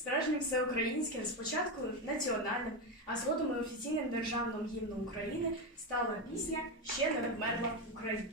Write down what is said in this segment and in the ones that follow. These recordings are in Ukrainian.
Справжнім всеукраїнським, спочатку національним, а згодом і офіційним державним гімном України стала пісня Ще не вмерла Україна.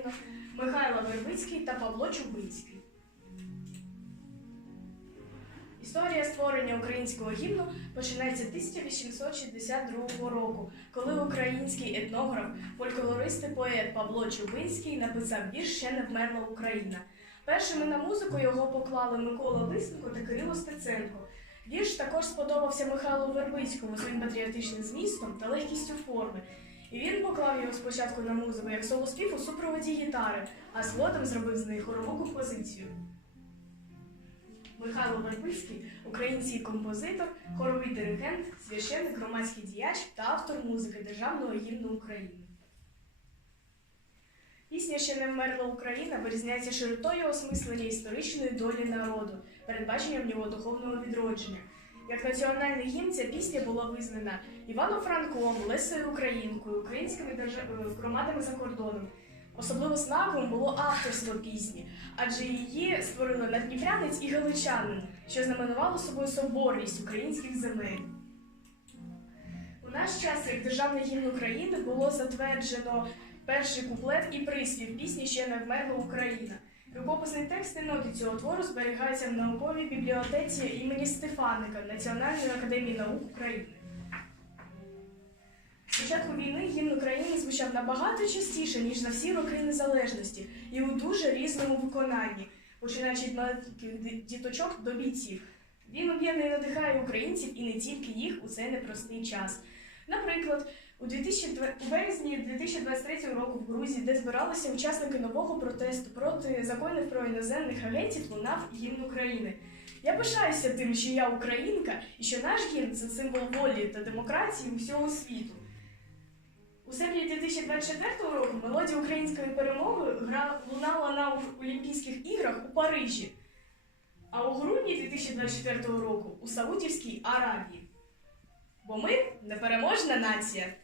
Гімну Михайло Вербицький та Павло Чубинський. Історія створення українського гімну починається 1862 року, коли український етнограф, фольклорист і поет Павло Чубинський написав вірш Ще не вмерла Україна. Першими на музику його поклали Микола Лисенко та Кирило Стеценко. Вірш також сподобався Михайлу Вербицькому своїм патріотичним змістом та легкістю форми. І він поклав його спочатку на музику як солоспів у супроводі гітари, а згодом зробив з неї хорову композицію. Михайло Вербицький український композитор, хоровий диригент, священник, громадський діяч та автор музики Державного гімну України. Пісня Ще не вмерла Україна вирізняється широтою осмислення історичної долі народу, передбаченням його духовного відродження. Як національний гімн ця пісня була визнана Іваном Франком, Лесою Українкою, українськими держав... громадами за кордоном. Особливо знаковим було авторство пісні, адже її створили надніпрянець і галичанин, що знаменувало собою соборність українських земель. У наш час як державний гімн України було затверджено перший куплет і приспів пісні Ще не вмерла Україна. Рукописний текст і ноти цього твору зберігаються в науковій бібліотеці імені Стефаника Національної академії наук України. З початку війни гімн України звучав набагато частіше, ніж за всі роки незалежності, і у дуже різному виконанні, починаючи від маленьких діточок до бійців. Він об'єднує надихає українців і не тільки їх у цей непростий час. Наприклад, у 2002 у березні 2023 року в Грузії, де збиралися учасники нового протесту проти законів про іноземних агентів, лунав гімн України. Я пишаюся тим, що я українка і що наш гімн це символ волі та демократії усього світу. У серпні 2024 року мелодія української перемоги лунала на Олімпійських іграх у Парижі, а у грудні 2024 року у Саудівській Аравії. Бо ми непереможна нація.